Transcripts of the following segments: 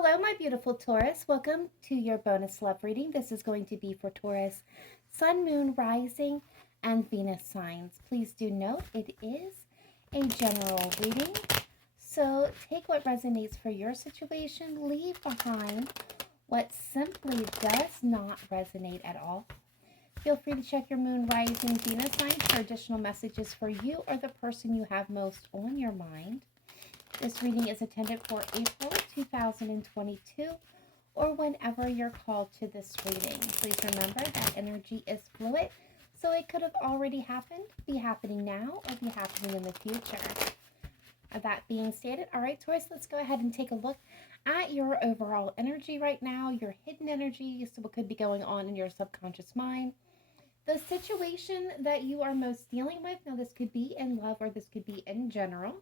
Hello, my beautiful Taurus. Welcome to your bonus love reading. This is going to be for Taurus, Sun, Moon, Rising, and Venus signs. Please do note it is a general reading. So take what resonates for your situation. Leave behind what simply does not resonate at all. Feel free to check your Moon, Rising, Venus signs for additional messages for you or the person you have most on your mind. This reading is intended for April 2022 or whenever you're called to this reading. Please remember that energy is fluid, so it could have already happened, be happening now, or be happening in the future. That being stated, all right, Taurus, let's go ahead and take a look at your overall energy right now, your hidden energy, so what could be going on in your subconscious mind. The situation that you are most dealing with, now this could be in love or this could be in general.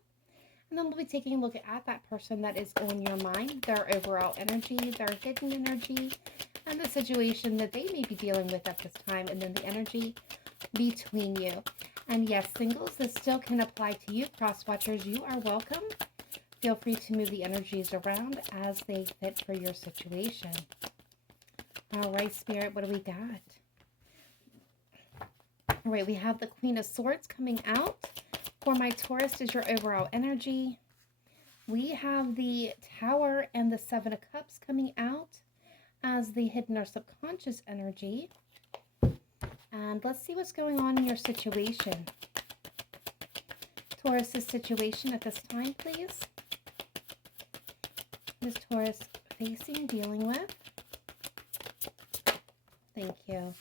And then we'll be taking a look at that person that is on your mind, their overall energy, their hidden energy, and the situation that they may be dealing with at this time, and then the energy between you. And yes, singles, this still can apply to you. Cross-watchers, you are welcome. Feel free to move the energies around as they fit for your situation. All right, Spirit, what do we got? All right, we have the Queen of Swords coming out. For my Taurus is your overall energy. We have the Tower and the Seven of Cups coming out as the hidden or subconscious energy. And let's see what's going on in your situation. Taurus's situation at this time, please. What is Taurus facing, dealing with? Thank you.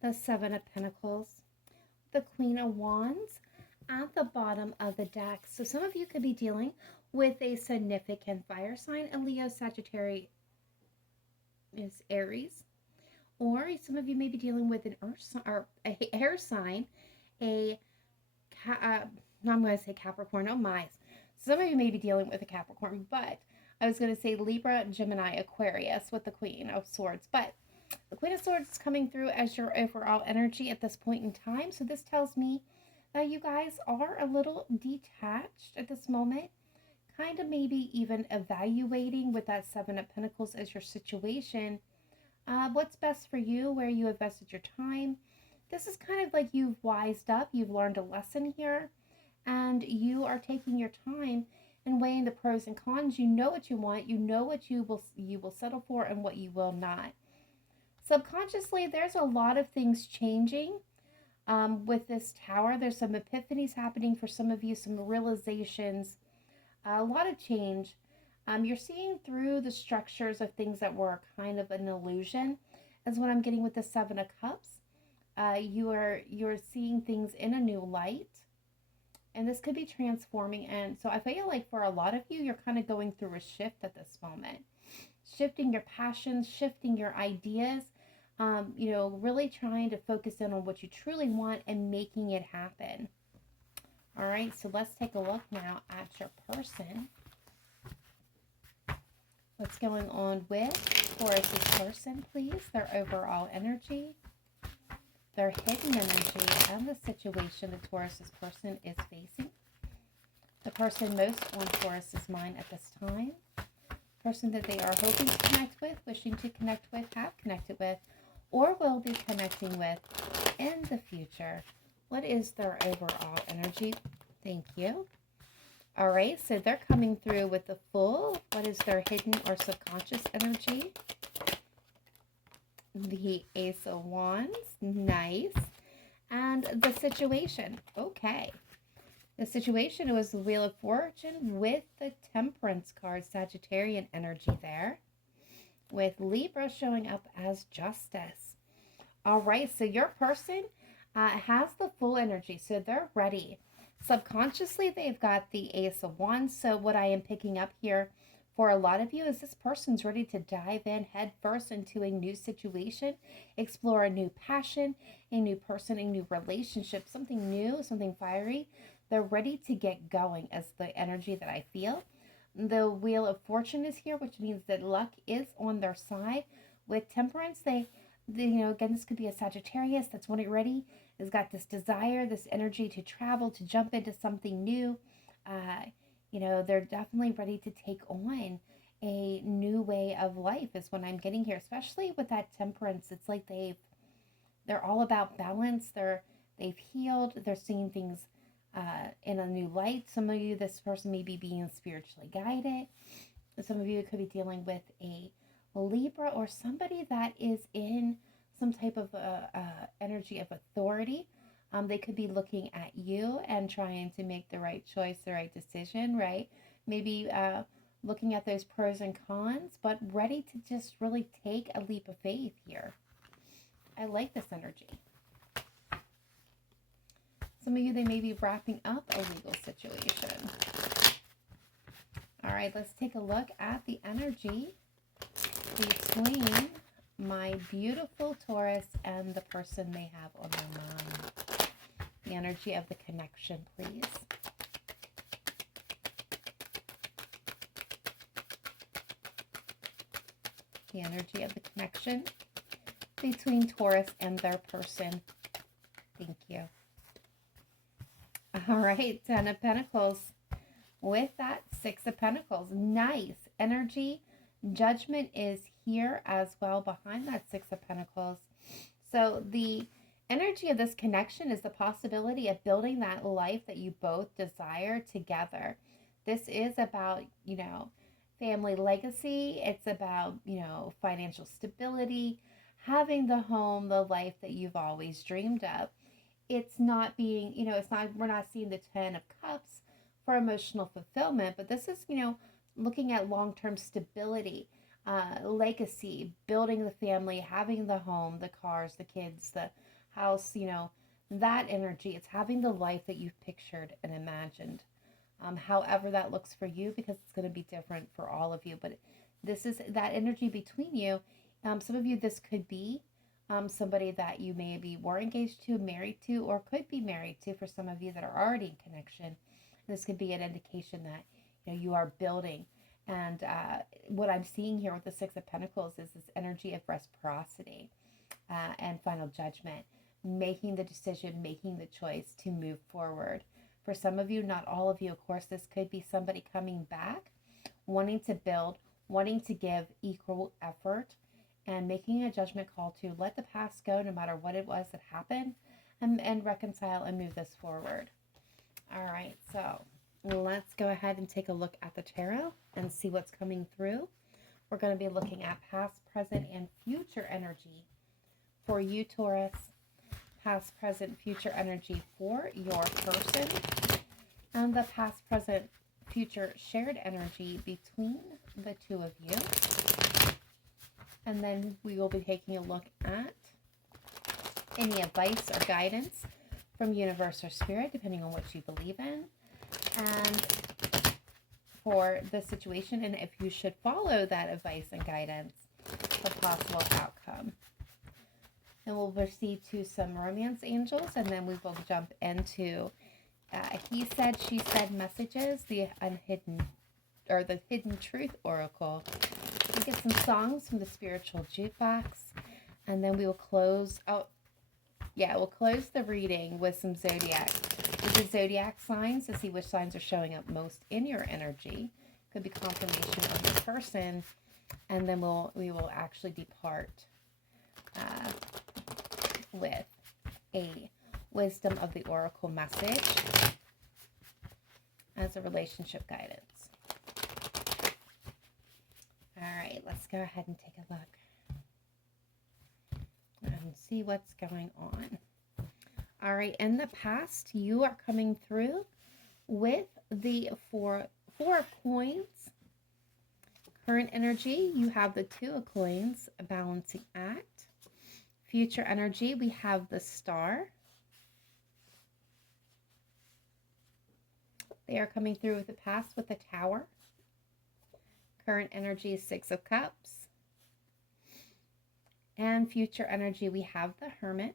The Seven of Pentacles. The Queen of Wands at the bottom of the deck. So some of you could be dealing with a significant fire sign. A Leo, Sagittarius is Aries. Or some of you may be dealing with an earth or a air sign. I'm going to say Capricorn. Oh my. Some of you may be dealing with a Capricorn, but I was going to say Libra, Gemini, Aquarius with the Queen of Swords. But the Queen of Swords is coming through as your overall energy at this point in time. So this tells me that you guys are a little detached at this moment, kind of maybe even evaluating with that Seven of Pentacles as your situation, what's best for you, where you invested your time. This is kind of like you've wised up, you've learned a lesson here, and you are taking your time and weighing the pros and cons. You know what you want, you know what you will settle for and what you will not. Subconsciously, there's a lot of things changing. With this Tower, there's some epiphanies happening for some of you, some realizations, a lot of change. You're seeing through the structures of things that were kind of an illusion, is what I'm getting with the Seven of Cups. You're seeing things in a new light, and this could be transforming. And so I feel like for a lot of you, you're kind of going through a shift at this moment, shifting your passions, shifting your ideas. Really trying to focus in on what you truly want and making it happen. All right, so let's take a look now at your person. What's going on with Taurus's person, please? Their overall energy, their hidden energy, and the situation the Taurus's person is facing. The person most on Taurus's mind at this time. Person that they are hoping to connect with, wishing to connect with, have connected with, or will be connecting with in the future. What is their overall energy? Thank you. All right, so they're coming through with the full. What is their hidden or subconscious energy? The Ace of Wands. Nice. And the situation. Okay. The situation was the Wheel of Fortune with the Temperance card, Sagittarian energy there, with Libra showing up as Justice. All right, so your person has the full energy, so they're ready. Subconsciously, they've got the Ace of Wands. So what I am picking up here for a lot of you is this person's ready to dive in head first into a new situation, explore a new passion, a new person, a new relationship, something new, something fiery. They're ready to get going as the energy that I feel. The Wheel of Fortune is here, which means that luck is on their side. With Temperance, they again, this could be a Sagittarius that's ready, has got this desire, this energy to travel, to jump into something new. They're definitely ready to take on a new way of life is what I'm getting here, especially with that Temperance. It's like they're all about balance. They've healed. They're seeing things in a new light. Some of you, this person may be being spiritually guided. Some of you could be dealing with a Libra or somebody that is in some type of energy of authority. They could be looking at you and trying to make the right choice, the right decision, right? Maybe looking at those pros and cons, but ready to just really take a leap of faith here. I like this energy. Some of you, they may be wrapping up a legal situation. All right, let's take a look at the energy between my beautiful Taurus and the person they have on their mind. The energy of the connection, please. The energy of the connection between Taurus and their person. Thank you. All right, 10 of Pentacles. With that, 6 of Pentacles. Nice energy. Judgment is here as well behind that 6 of Pentacles. So the energy of this connection is the possibility of building that life that you both desire together. This is about, family legacy. It's about, financial stability, having the home, the life that you've always dreamed of. It's not being, we're not seeing the 10 of Cups for emotional fulfillment, but this is, looking at long-term stability, legacy, building the family, having the home, the cars, the kids, the house, that energy. It's having the life that you've pictured and imagined. However that looks for you, because it's going to be different for all of you, but this is that energy between you. Some of you, this could be somebody that you maybe were engaged to, married to, or could be married to for some of you that are already in connection. This could be an indication that you are building. And what I'm seeing here with the 6 of Pentacles is this energy of reciprocity and final judgment, making the decision, making the choice to move forward. For some of you, not all of you, of course, this could be somebody coming back, wanting to build, wanting to give equal effort, and making a judgment call to let the past go no matter what it was that happened, and reconcile and move this forward. All right, so let's go ahead and take a look at the tarot and see what's coming through. We're going to be looking at past, present, and future energy for you, Taurus. Past, present, future energy for your person. And the past, present, future shared energy between the two of you. And then we will be taking a look at any advice or guidance from universe or spirit, depending on what you believe in, and for the situation, and if you should follow that advice and guidance, the possible outcome. And we'll proceed to some romance angels, and then we will jump into he said, she said messages, the hidden truth oracle. We'll get some songs from the spiritual jukebox, and then we will close we'll close the reading with some zodiac. With the zodiac signs to see which signs are showing up most in your energy. Could be confirmation of your person, and then we will actually depart with a wisdom of the oracle message as a relationship guidance. All right, let's go ahead and take a look and see what's going on. All right, in the past, you are coming through with the four of coins. Current energy, you have the 2 of coins, a balancing act. Future energy, we have the star. They are coming through with the past with the tower. Current energy is 6 of cups. And future energy, we have the hermit,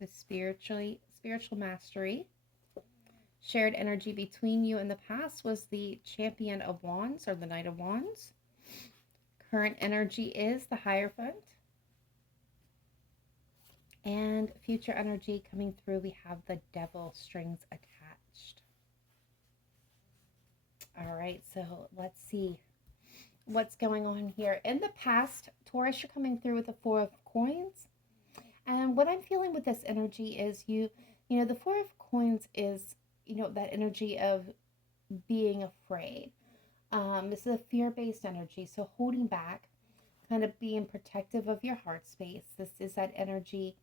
the spiritual mastery. Shared energy between you in the past was the champion of wands or the knight of wands. Current energy is the Hierophant. And future energy coming through, we have the devil, strings attached. All right, so let's see what's going on here. In the past, Taurus, you're coming through with the Four of Coins. And what I'm feeling with this energy is the Four of Coins is, that energy of being afraid. This is a fear-based energy, so holding back, kind of being protective of your heart space. This is that energy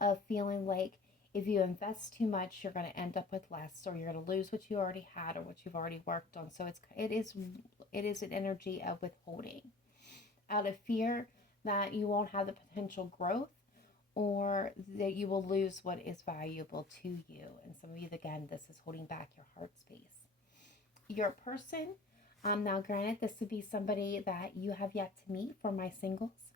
of feeling like if you invest too much, you're going to end up with less, or you're going to lose what you already had or what you've already worked on. So it is an energy of withholding out of fear that you won't have the potential growth, or that you will lose what is valuable to you. And some of you, again, this is holding back your heart space. Your person, now granted, this would be somebody that you have yet to meet for my singles.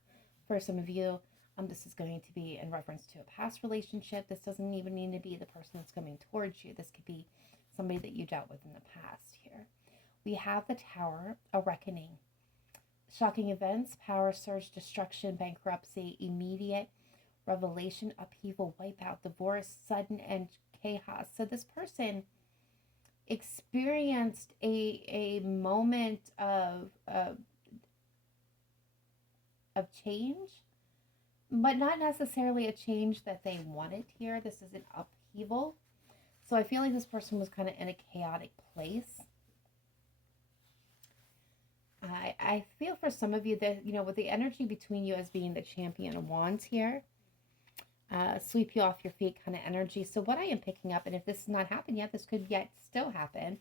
For some of you, this is going to be in reference to a past relationship. This doesn't even need to be the person that's coming towards you. This could be somebody that you dealt with in the past here. We have the Tower, a reckoning. Shocking events, power surge, destruction, bankruptcy, immediate revelation, upheaval, wipeout, divorce, sudden end, chaos. So this person experienced a moment of change, but not necessarily a change that they wanted here. This is an upheaval. So I feel like this person was kind of in a chaotic place. I feel for some of you that, with the energy between you as being the Champion of Wands here, sweep you off your feet kind of energy. So what I am picking up, and if this has not happened yet, this could yet still happen,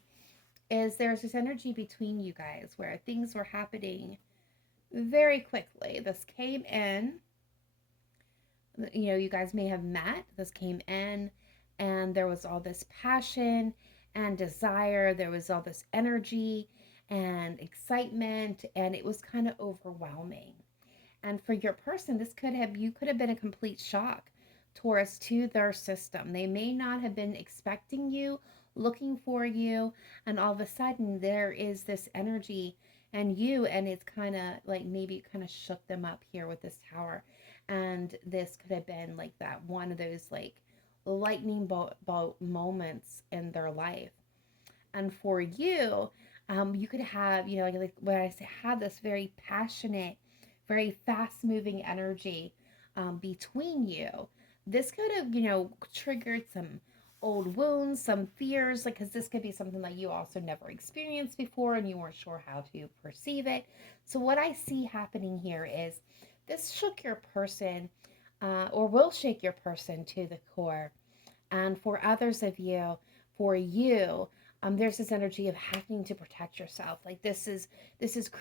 is there's this energy between you guys where things were happening very quickly. This came in, you guys may have met, this came in, and there was all this passion and desire. There was all this energy and excitement, and it was kind of overwhelming. And for your person, you could have been a complete shock, Taurus, to their system. They may not have been expecting you, looking for you, and all of a sudden there is this energy and it's kind of like, maybe it kind of shook them up here with this Tower. And this could have been like that one of those like lightning bolt moments in their life. And for you, you could have, like when I say, have this very passionate, very fast moving energy between you. This could have, triggered some old wounds, some fears, because this could be something that you also never experienced before and you weren't sure how to perceive it. So what I see happening here is this shook your person, or will shake your person to the core. And for others of you, for you, there's this energy of having to protect yourself. Like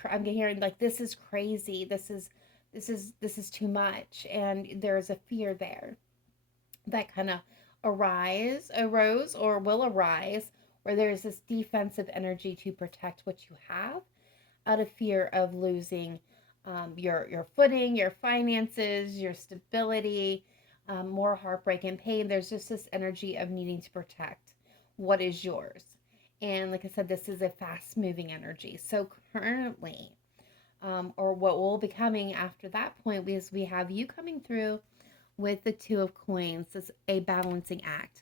I'm hearing like, this is crazy. This is too much. And there's a fear there that kind of arose or will arise, where there's this defensive energy to protect what you have out of fear of losing your footing, your finances, your stability, more heartbreak and pain. There's just this energy of needing to protect what is yours. And like I said, this is a fast moving energy. So currently, or what will be coming after that point, is we have you coming through with the Two of Coins. It's a balancing act.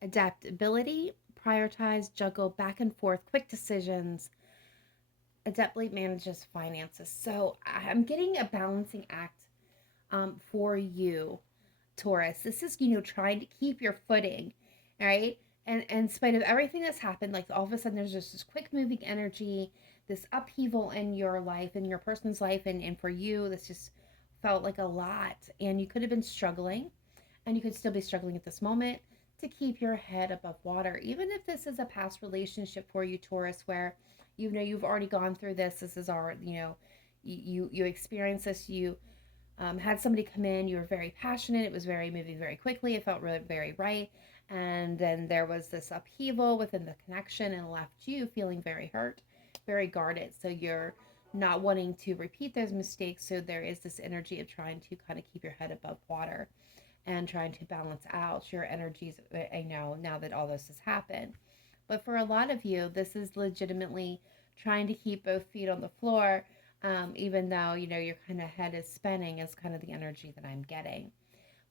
Adaptability, prioritize, juggle back and forth, quick decisions, adeptly manages finances. So I'm getting a balancing act for you, Taurus. This is, trying to keep your footing, right? And in spite of everything that's happened, like all of a sudden there's just this quick moving energy, this upheaval in your life, in your person's life, and for you, this just felt like a lot. And you could have been struggling, and you could still be struggling at this moment to keep your head above water. Even if this is a past relationship for you, Taurus, where you've already gone through this. This is already, you experienced this. You had somebody come in. You were very passionate. It was moving very quickly. It felt really very right. And then there was this upheaval within the connection and left you feeling very hurt, very guarded. So you're not wanting to repeat those mistakes. So there is this energy of trying to kind of keep your head above water and trying to balance out your energies, now that all this has happened. But for a lot of you, this is legitimately trying to keep both feet on the floor, even though, your kind of head is spinning, is kind of the energy that I'm getting.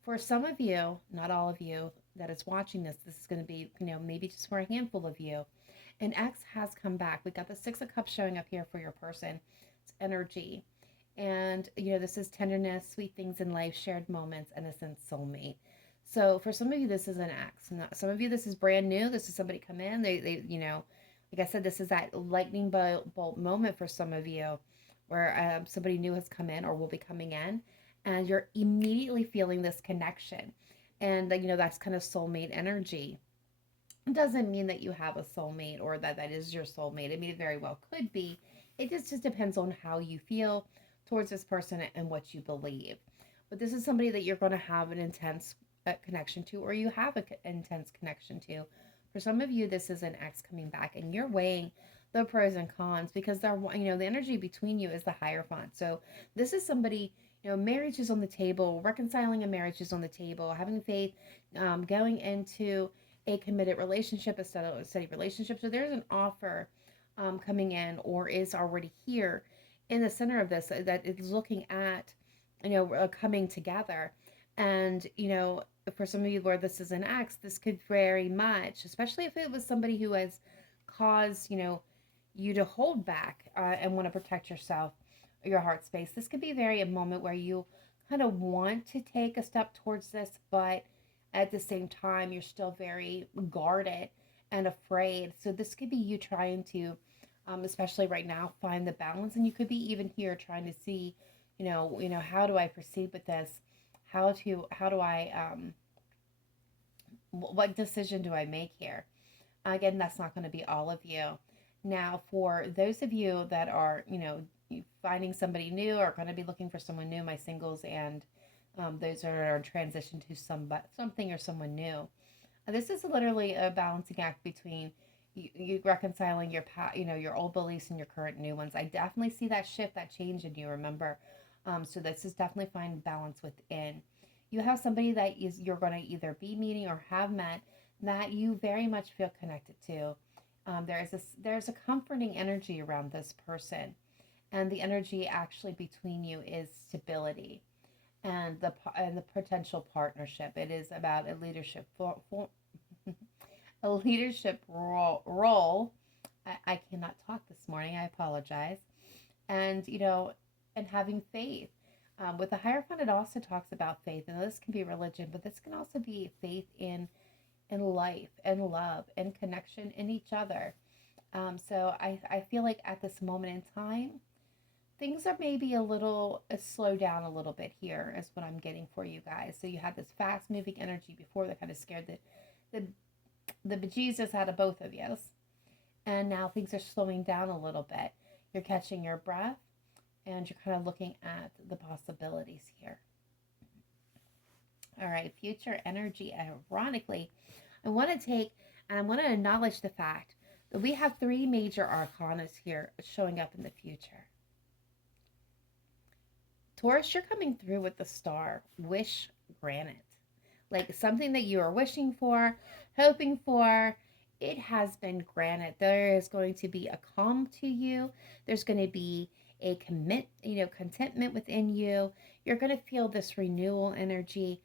For some of you, not all of you that is watching this, this is going to be, maybe just for a handful of you, an ex has come back. We got the Six of Cups showing up here for your person. energy. And, you know, this is tenderness, sweet things in life, shared moments, innocence, soulmate. So for some of you, this is an ex. Some of you, this is brand new. This is somebody come in. They you know, like I said, this is that lightning bolt moment for some of you where somebody new has come in or will be coming in, and you're immediately feeling this connection. And, you know, that's kind of soulmate energy. It doesn't mean that you have a soulmate or that that is your soulmate. I mean, it very well could be. It just depends on how you feel towards this person and what you believe. But this is somebody that you're going to have an intense connection to, or you have an intense connection to. For some of you, this is an ex coming back, and you're weighing the pros and cons because they're, you know, the energy between you is the Hierophant. So this is somebody, you know, marriage is on the table, reconciling a marriage is on the table, having faith, going into a committed relationship, a steady relationship. So there's an offer coming in or is already here in the center of this that is looking at, you know, coming together. And, you know, for some of you where this is an ex, this could very much, especially if it was somebody who has caused, you know, you to hold back and want to protect yourself, your heart space. This could be very a moment where you kind of want to take a step towards this, but at the same time, you're still very guarded and afraid. So this could be you trying to, especially right now, find the balance. And you could be even here trying to see, how do I proceed with this? How do I, what decision do I make here? Again, that's not going to be all of you. Now, for those of you that are, finding somebody new or going to be looking for someone new, my singles and those that are in transition to something or someone new. This is literally a balancing act between you reconciling your old beliefs and your current new ones. I definitely see that shift, that change in you. Remember, so this is definitely finding balance within. You have somebody that you're going to either be meeting or have met that you very much feel connected to. There's a comforting energy around this person, and the energy actually between you is stability and the potential partnership. It is about a leadership a leadership role. I cannot talk this morning. I apologize. And and having faith. With the Hierophant, it also talks about faith, and this can be religion, but this can also be faith in life and love and connection in each other. So I feel like at this moment in time, things are maybe a little slow down a little bit here is what I'm getting for you guys. So you had this fast moving energy before that kind of scared the bejesus out of both of you. And now things are slowing down a little bit. You're catching your breath and you're kind of looking at the possibilities here. All right, future energy. Ironically, I want to take and I want to acknowledge the fact that we have 3 major arcanas here showing up in the future. Taurus, you're coming through with the star. Wish granted. Like something that you are wishing for, hoping for, it has been granted. There is going to be a calm to you. There's going to be a contentment within you. You're going to feel this renewal energy.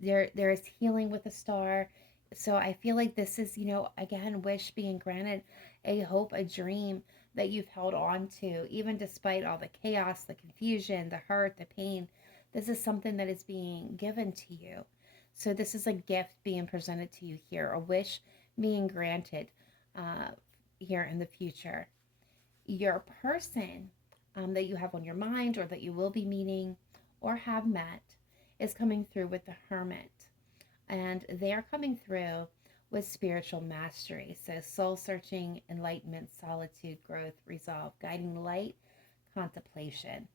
There is healing with the star. So I feel like this is, again, wish being granted, a hope, a dream that you've held on to, even despite all the chaos, the confusion, the hurt, the pain. This is something that is being given to you. So this is a gift being presented to you here, a wish being granted here in the future. Your person that you have on your mind or that you will be meeting or have met is coming through with the Hermit. And they are coming through with spiritual mastery. So soul searching, enlightenment, solitude, growth, resolve, guiding light, contemplation.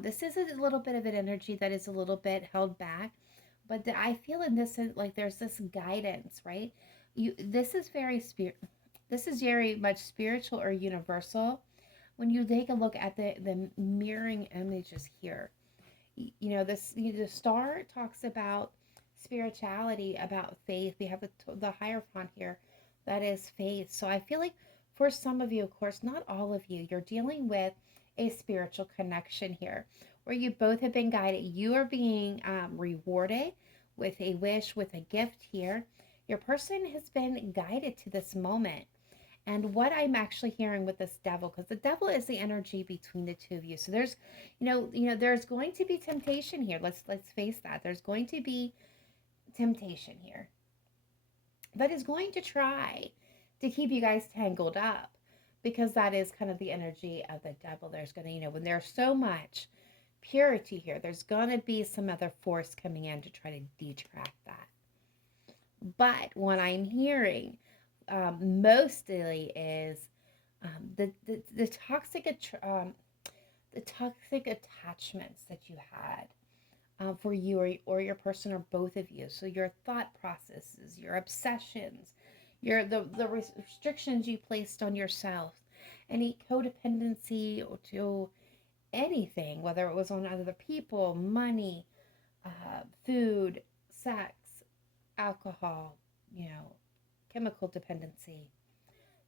This is a little bit of an energy that is a little bit held back, but I feel in this like there's this guidance, right? This is very much spiritual or universal. When you take a look at the mirroring images here, the star talks about spirituality, about faith. We have the Hierophant here, that is faith. So I feel like for some of you, of course, not all of you, you're dealing with a spiritual connection here where you both have been guided. You are being rewarded with a wish, with a gift here. Your person has been guided to this moment, And what I'm actually hearing with this devil, because the devil is the energy between the two of you. So there's, there's going to be temptation here. Let's face that. There's going to be temptation here that is going to try to keep you guys tangled up, because that is kind of the energy of the devil. There's going to, when there's so much purity here, there's going to be some other force coming in to try to detract that. But what I'm hearing mostly is the toxic attachments that you had for you or your person or both of you. So your thought processes, your obsessions, the restrictions you placed on yourself, any codependency to anything, whether it was on other people, money, food, sex, alcohol, chemical dependency,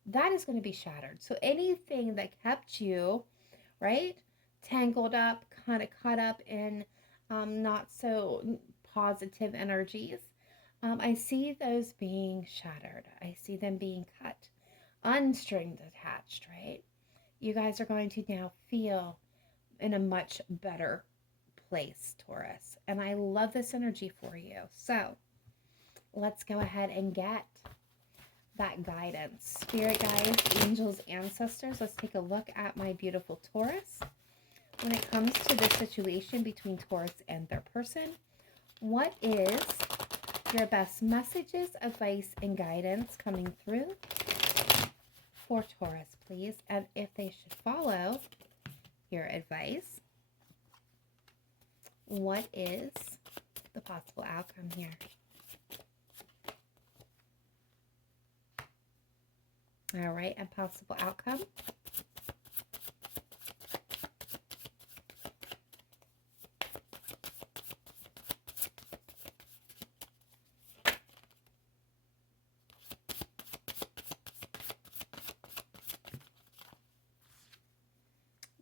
that is going to be shattered. So anything that kept you, right, tangled up, kind of caught up in not so positive energies, I see those being shattered. I see them being cut, unstringed, attached, right? You guys are going to now feel in a much better place, Taurus. And I love this energy for you. So let's go ahead and get that guidance. Spirit guides, angels, ancestors. Let's take a look at my beautiful Taurus. When it comes to the situation between Taurus and their person, what is your best messages, advice, and guidance coming through for Taurus, please? And if they should follow your advice, what is the possible outcome here? All right, a possible outcome.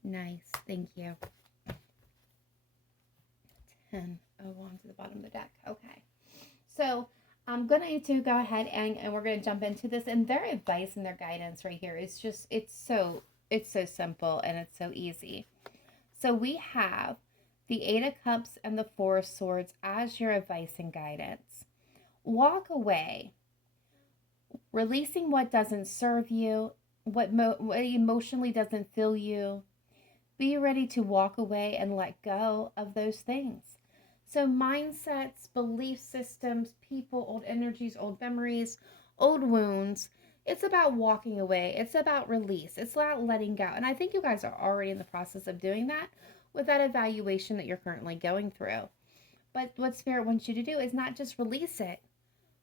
Nice, thank you. 10 along to the bottom of the deck. Okay, so I'm going to go ahead and we're going to jump into this. And their advice and their guidance right here is just, it's so simple and it's so easy. So we have the 8 of Cups and the 4 of Swords as your advice and guidance. Walk away, releasing what doesn't serve you, what emotionally doesn't fill you. Be ready to walk away and let go of those things. So mindsets, belief systems, people, old energies, old memories, old wounds. It's about walking away. It's about release. It's about letting go. And I think you guys are already in the process of doing that with that evaluation that you're currently going through. But what Spirit wants you to do is not just release it.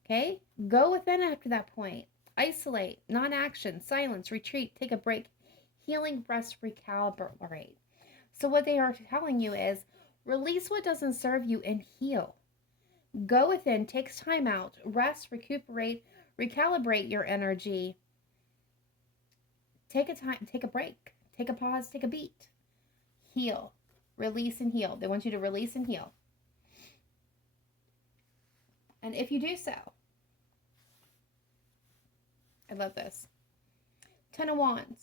Okay? Go within after that point. Isolate, non-action, silence, retreat, take a break, healing, rest, recalibrate. So what they are telling you is release what doesn't serve you and heal. Go within, take time out, rest, recuperate, recalibrate your energy. Take a time, take a break, take a pause, take a beat. Heal, release and heal. They want you to release and heal. And if you do so, I love this. 10 of Wands.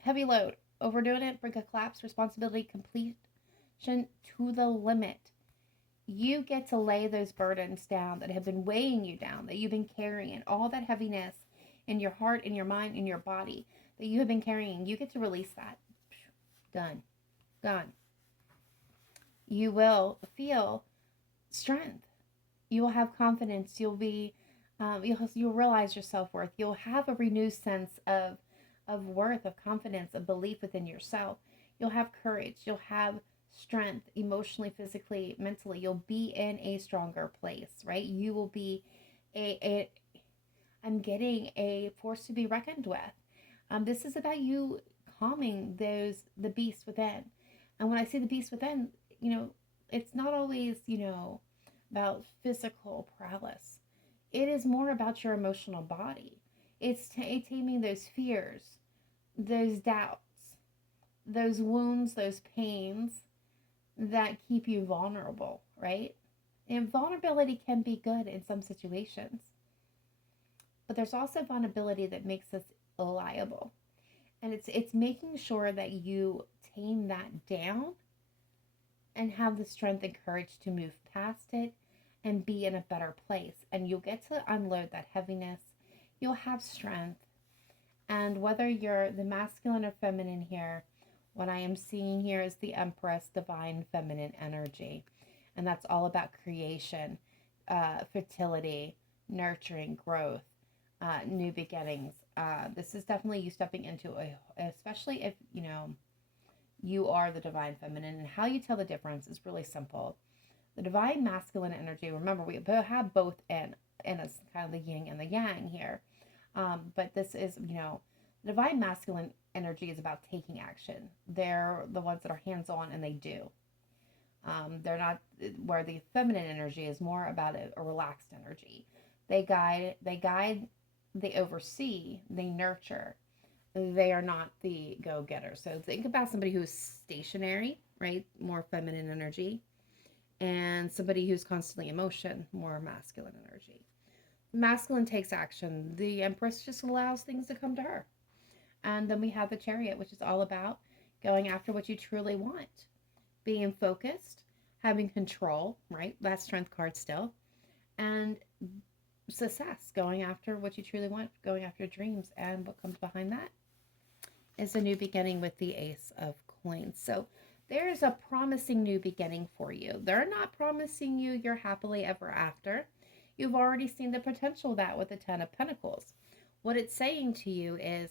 Heavy load, overdoing it, brink of collapse, responsibility, completion to the limit. You get to lay those burdens down that have been weighing you down, that you've been carrying, all that heaviness in your heart, in your mind, in your body that you have been carrying. You get to release that. Done. Done. You will feel strength. You will have confidence. You'll be, you'll realize your self-worth. You'll have a renewed sense of worth, of confidence, of belief within yourself. You'll have courage. You'll have strength emotionally, physically, mentally. You'll be in a stronger place, right? You will be I'm getting a force to be reckoned with. This is about you calming the beast within. And when I say the beast within, it's not always, about physical prowess. It is more about your emotional body. It's taming those fears, those doubts, those wounds, those pains that keep you vulnerable, right? And vulnerability can be good in some situations. But there's also vulnerability that makes us liable. And it's making sure that you tame that down and have the strength and courage to move past it and be in a better place. And you'll get to unload that heaviness. You'll have strength. And whether you're the masculine or feminine here, what I am seeing here is the Empress, divine feminine energy. And that's all about creation, fertility, nurturing, growth, new beginnings. This is definitely you stepping into especially if, you are the divine feminine. And how you tell the difference is really simple. The divine masculine energy, remember, we have both in us, kind of the yin and the yang here. But this is, the divine masculine energy is about taking action. They're the ones that are hands-on and they do. They're not, where the feminine energy is more about a relaxed energy. They guide, they oversee, they nurture. They are not the go-getter. So think about somebody who is stationary, right? More feminine energy. And somebody who's constantly in motion, more masculine energy. Masculine takes action. The Empress just allows things to come to her. And then we have the Chariot, which is all about going after what you truly want. Being focused, having control, right? That strength card still. And success, going after what you truly want, going after dreams. And what comes behind that is a new beginning with the Ace of Coins. So there's a promising new beginning for you. They're not promising you you're happily ever after. You've already seen the potential of that with the Ten of Pentacles. What it's saying to you is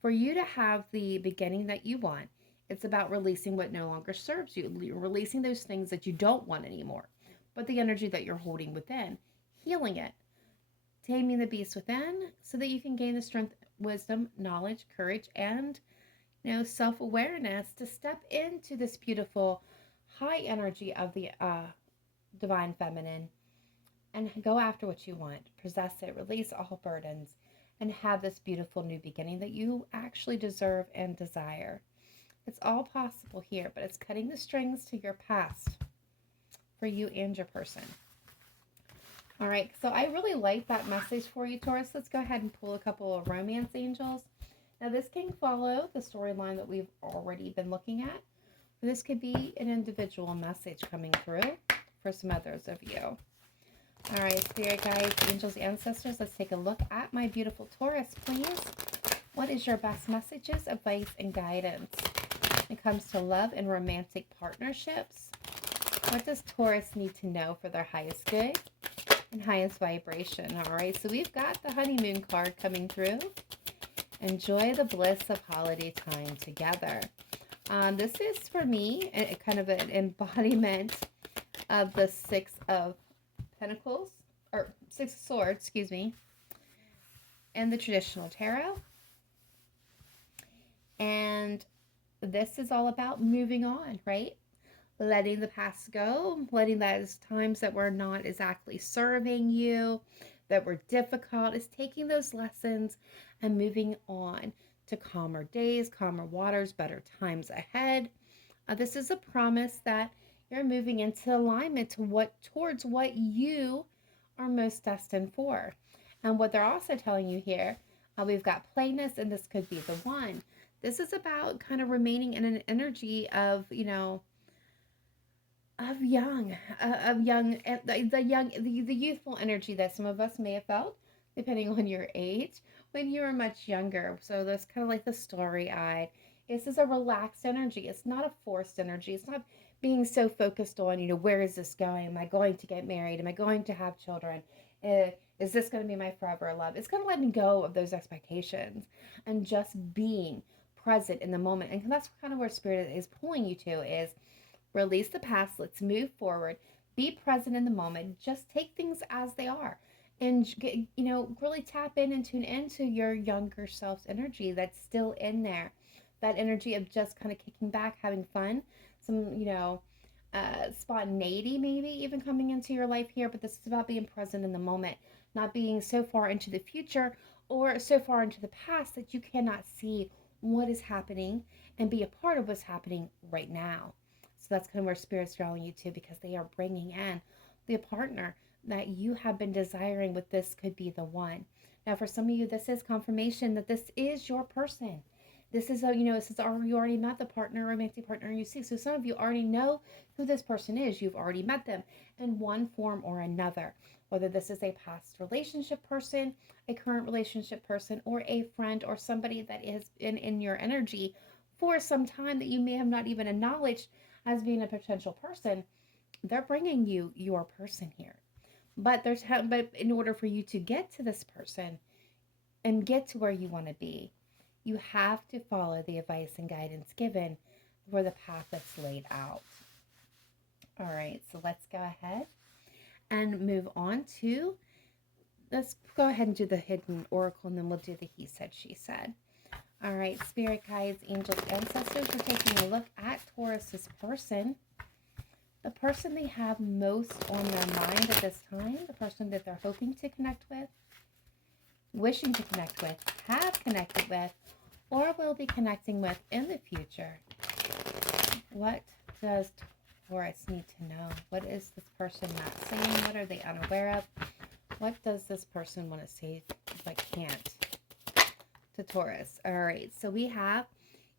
for you to have the beginning that you want, it's about releasing what no longer serves you, releasing those things that you don't want anymore, but the energy that you're holding within, healing it, taming the beast within so that you can gain the strength, wisdom, knowledge, courage, and self-awareness to step into this beautiful high energy of the divine feminine and go after what you want, possess it, release all burdens, and have this beautiful new beginning that you actually deserve and desire. It's all possible here, but it's cutting the strings to your past for you and your person. All right, so I really like that message for you, Taurus. Let's go ahead and pull a couple of romance angels. Now, this can follow the storyline that we've already been looking at. This could be an individual message coming through for some others of you. All right, spirit guides, angels, ancestors, let's take a look at my beautiful Taurus, please. What is your best messages, advice, and guidance when it comes to love and romantic partnerships? What does Taurus need to know for their highest good and highest vibration? All right, so we've got the honeymoon card coming through. Enjoy the bliss of holiday time together. This is, for me, kind of an embodiment of the Six of Pentacles, or Six of Swords, excuse me, and the traditional tarot. And this is all about moving on, right? Letting the past go, letting those times that were not exactly serving you, that were difficult, is taking those lessons and moving on to calmer days, calmer waters, better times ahead. This is a promise that you're moving into alignment towards what you are most destined for. And what they're also telling you here, we've got plainness, and this could be the one. This is about kind of remaining in an energy of, the youthful energy that some of us may have felt, depending on your age, when you were much younger. So that's kind of like the story-eyed. This is a relaxed energy. It's not a forced energy. It's not being so focused on, where is this going? Am I going to get married? Am I going to have children? Is this going to be my forever love? It's going to let me go of those expectations and just being present in the moment. And that's kind of where Spirit is pulling you to, is release the past. Let's move forward. Be present in the moment. Just take things as they are. And, really tap in and tune into your younger self's energy that's still in there. That energy of just kind of kicking back, having fun. Some, spontaneity maybe even coming into your life here. But this is about being present in the moment. Not being so far into the future or so far into the past that you cannot see what is happening and be a part of what's happening right now. So that's kind of where Spirit's drawing you to, because they are bringing in the partner that you have been desiring with this could be the one. Now, for some of you, this is confirmation that this is your person. This is, this is you already met the partner, romantic partner you see. So some of you already know who this person is. You've already met them in one form or another. Whether this is a past relationship person, a current relationship person, or a friend, or somebody that is in your energy for some time that you may have not even acknowledged as being a potential person, they're bringing you your person here. But but in order for you to get to this person and get to where you want to be, you have to follow the advice and guidance given for the path that's laid out. All right, so let's go ahead and move on to, let's go ahead and do the hidden oracle, and then we'll do the he said, she said. All right, spirit guides, angels, ancestors, we're taking a look at Taurus's person. The person they have most on their mind at this time, the person that they're hoping to connect with, wishing to connect with, have connected with, or will be connecting with in the future. What does Taurus need to know? What is this person not saying? What are they unaware of? What does this person want to say but can't to Taurus? All right, so we have,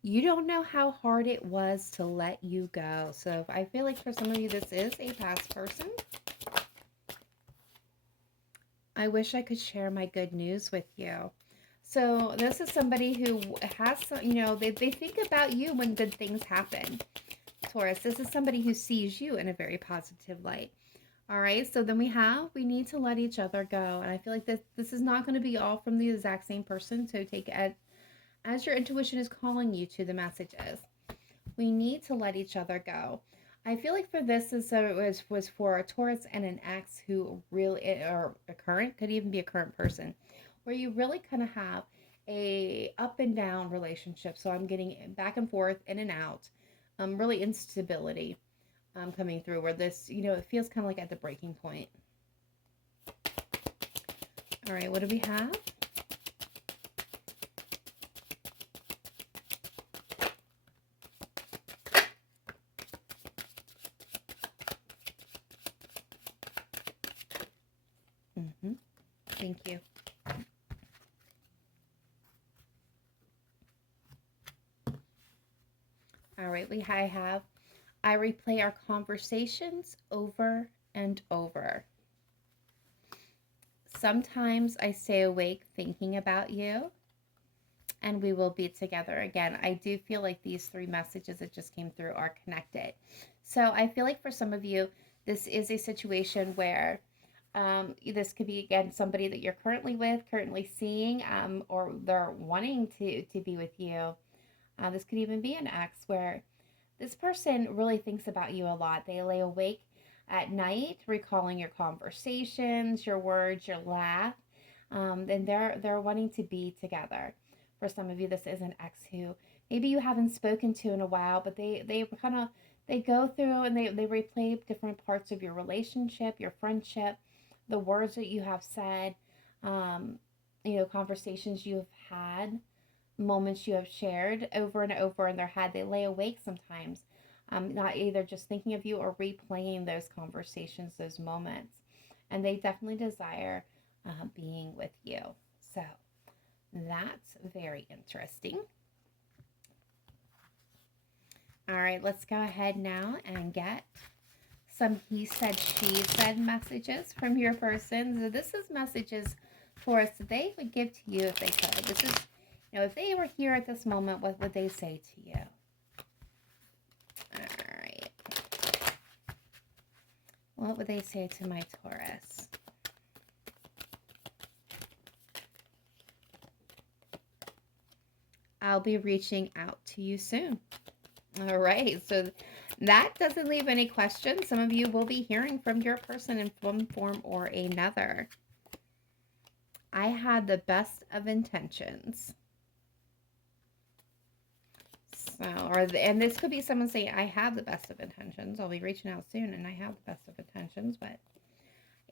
you don't know how hard it was to let you go. So I feel like for some of you, this is a past person. I wish I could share my good news with you. So this is somebody who has, they think about you when good things happen. Taurus, this is somebody who sees you in a very positive light. All right, so then we need to let each other go. And I feel like this is not going to be all from the exact same person. So take it as your intuition is calling you to the messages. We need to let each other go. I feel like for this was for a Taurus and an ex who really, or a current, could even be a current person, where you really kind of have a up and down relationship. So I'm getting back and forth, in and out, really instability coming through, where this, it feels kind of like at the breaking point. All right, what do we have? Thank you. All right, I replay our conversations over and over. Sometimes I stay awake thinking about you, and we will be together again. I do feel like these three messages that just came through are connected. So I feel like for some of you, this is a situation where this could be, again, somebody that you're currently with, currently seeing, or they're wanting to be with you. This could even be an ex where this person really thinks about you a lot. They lay awake at night, recalling your conversations, your words, your laugh, and they're wanting to be together. For some of you, this is an ex who maybe you haven't spoken to in a while, but they go through and they replay different parts of your relationship, your friendship, the words that you have said, conversations you have had, moments you have shared over and over in their head. They lay awake sometimes, not either just thinking of you or replaying those conversations, those moments. And they definitely desire being with you. So that's very interesting. All right, let's go ahead now and get some he said, she said messages from your person. So this is messages for us that they would give to you if they could. This is, if they were here at this moment, what would they say to you? All right. What would they say to my Taurus? I'll be reaching out to you soon. All right, so that doesn't leave any questions. Some of you will be hearing from your person in one form or another. I had the best of intentions. So, and this could be someone saying, I have the best of intentions. I'll be reaching out soon and I have the best of intentions. But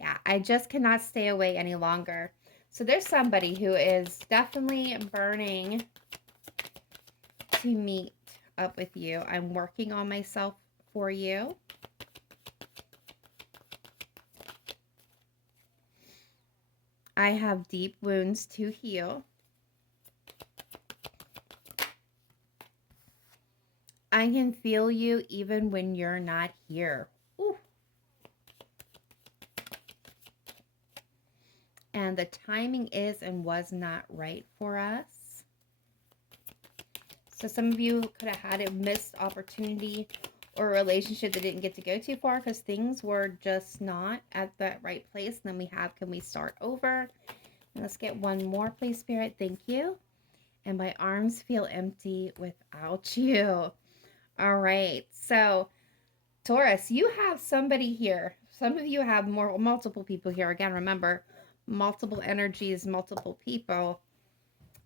yeah, I just cannot stay away any longer. So there's somebody who is definitely burning to meet up with you. I'm working on myself for you. I have deep wounds to heal. I can feel you even when you're not here. Ooh. And the timing is and was not right for us. So some of you could have had a missed opportunity or a relationship that didn't get to go too far because things were just not at that right place. And then we have, can we start over? And let's get one more, please, Spirit. Thank you. And my arms feel empty without you. All right. So Taurus, you have somebody here. Some of you have multiple people here. Again, remember, multiple energies, multiple people.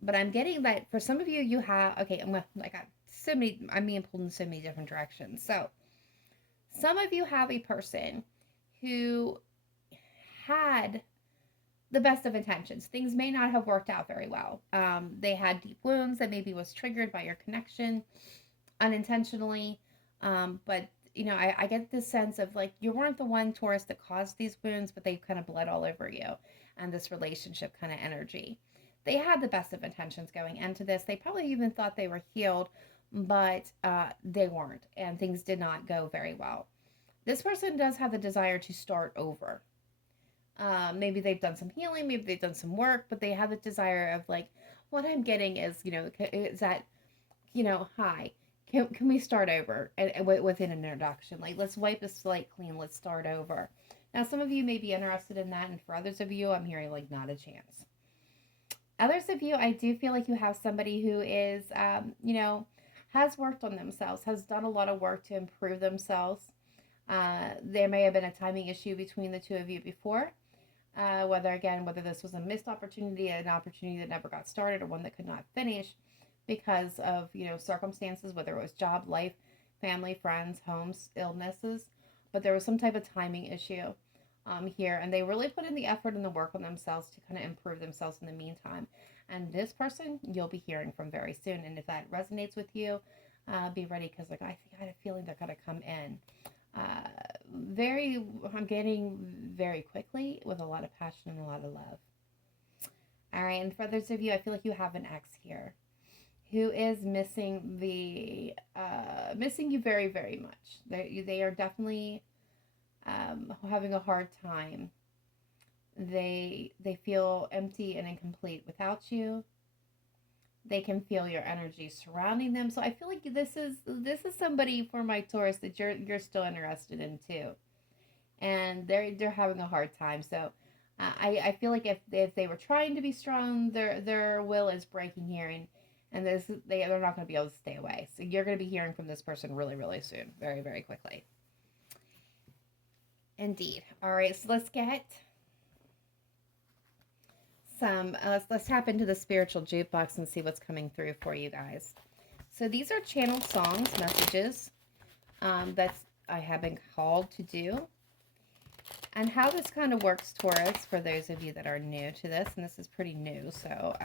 But I'm getting that for some of you, you have, okay, I got so many, I'm being pulled in so many different directions. So some of you have a person who had the best of intentions. Things may not have worked out very well. They had deep wounds that maybe was triggered by your connection unintentionally. But you know, I get this sense of like you weren't the one, Taurus, that caused these wounds, but they kind of bled all over you and this relationship kind of energy. They had the best of intentions going into this. They probably even thought they were healed, but they weren't, and things did not go very well. This person does have the desire to start over. Maybe they've done some healing, maybe they've done some work, but they have the desire of like, what I'm getting is, you know, is that, you know, hi, can we start over and within an introduction? Like, let's wipe the slate clean. Let's start over. Now, some of you may be interested in that, and for others of you, I'm hearing like not a chance. Others of you, I do feel like you have somebody who is, you know, has worked on themselves, has done a lot of work to improve themselves. There may have been a timing issue between the two of you before. Whether this was a missed opportunity, an opportunity that never got started, or one that could not finish because of, you know, circumstances, whether it was job, life, family, friends, homes, illnesses, but there was some type of timing issue here, and they really put in the effort and the work on themselves to kind of improve themselves in the meantime. And this person you'll be hearing from very soon, and if that resonates with you, be ready, because like I had a feeling they're gonna come in I'm getting very quickly with a lot of passion and a lot of love. All right, and for others of you, I feel like you have an ex here who is missing you very, very much. They are definitely having a hard time. They feel empty and incomplete without you. They can feel your energy surrounding them. So I feel like this is somebody for my Taurus that you're still interested in too, and they're having a hard time. So I feel like if they were trying to be strong, their will is breaking here, and they're not going to be able to stay away. So you're going to be hearing from this person really, really soon, very, very quickly. Indeed. All right, so let's get some. Let's tap into the spiritual jukebox and see what's coming through for you guys. So these are channeled songs, messages that I have been called to do. And how this kind of works, Taurus, for those of you that are new to this, and this is pretty new, so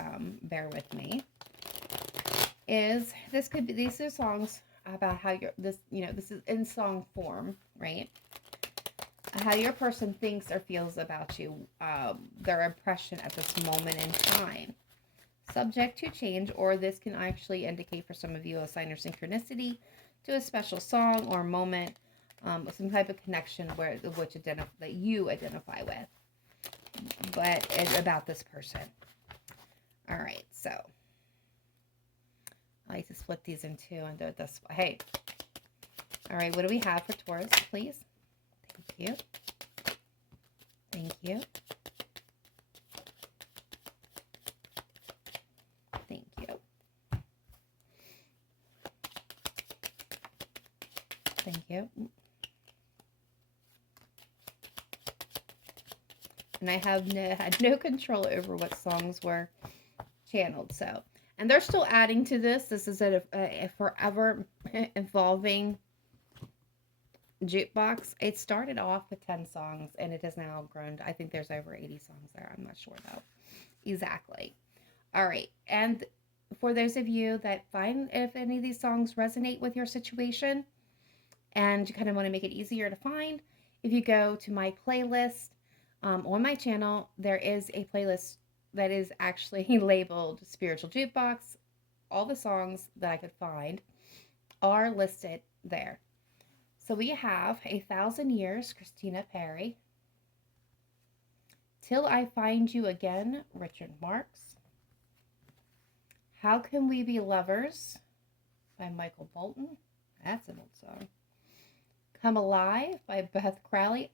bear with me, is these are songs about how this is in song form, right? How your person thinks or feels about you, their impression at this moment in time. Subject to change, or this can actually indicate for some of you a sign or synchronicity to a special song or moment, some type of connection that you identify with. But it's about this person. All right, so I like to split these in two and do it this way. Hey. All right, what do we have for Taurus, please? Thank you. Thank you. Thank you. Thank you. And I had no control over what songs were channeled, so. And they're still adding to this. This is a forever evolving jukebox. It started off with 10 songs and it has now grown. I think there's over 80 songs there. I'm not sure though. Exactly. All right. And for those of you that find if any of these songs resonate with your situation and you kind of want to make it easier to find, if you go to my playlist On my channel, there is a playlist that is actually labeled Spiritual Jukebox. All the songs that I could find are listed there. So we have 1,000 Years, Christina Perri. Till I Find You Again, Richard Marx. How Can We Be Lovers by Michael Bolton. That's an old song. Come Alive by Beth Crowley.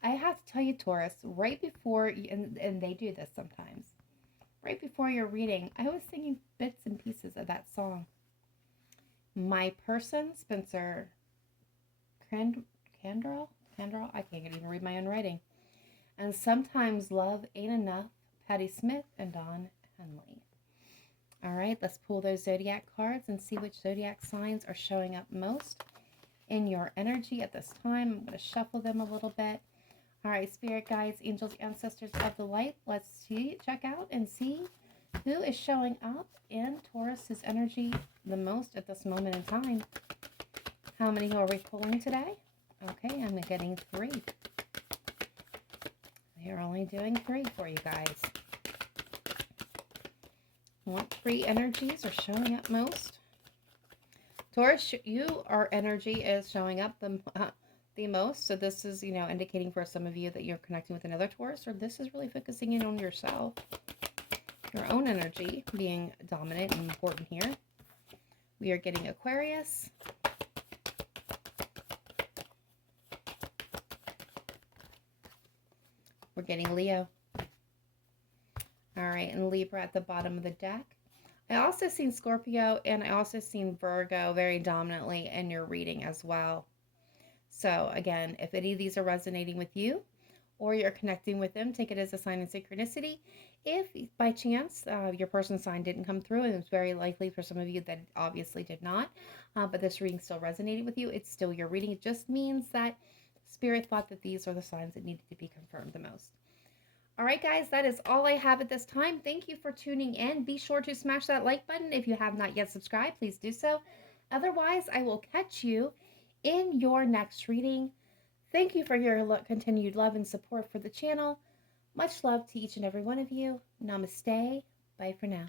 I have to tell you, Taurus, right before, and they do this sometimes, right before your reading, I was singing bits and pieces of that song. My Person, Spencer Candrell? I can't even read my own writing. And Sometimes Love Ain't Enough, Patti Smith and Don Henley. All right, let's pull those zodiac cards and see which zodiac signs are showing up most in your energy at this time. I'm going to shuffle them a little bit. All right, spirit guides, angels, ancestors of the light. Let's check out and see who is showing up in Taurus's energy the most at this moment in time. How many are we pulling today? Okay, I'm getting 3. We are only doing 3 for you guys. What 3 energies are showing up most? Taurus, our energy is showing up the most. So this is, indicating for some of you that you're connecting with another Taurus, or this is really focusing in on yourself. Your own energy being dominant and important here. We are getting Aquarius. We're getting Leo. All right, and Libra at the bottom of the deck. I also seen Scorpio, and I also seen Virgo very dominantly in your reading as well. So again, if any of these are resonating with you, or you're connecting with them, take it as a sign of synchronicity. If by chance your person's sign didn't come through, and it's very likely for some of you that obviously did not, but this reading still resonated with you, it's still your reading. It just means that Spirit thought that these are the signs that needed to be confirmed the most. All right, guys, that is all I have at this time. Thank you for tuning in. Be sure to smash that like button. If you have not yet subscribed, please do so. Otherwise, I will catch you in your next reading. Thank you for your continued love and support for the channel. Much love to each and every one of you. Namaste. Bye for now.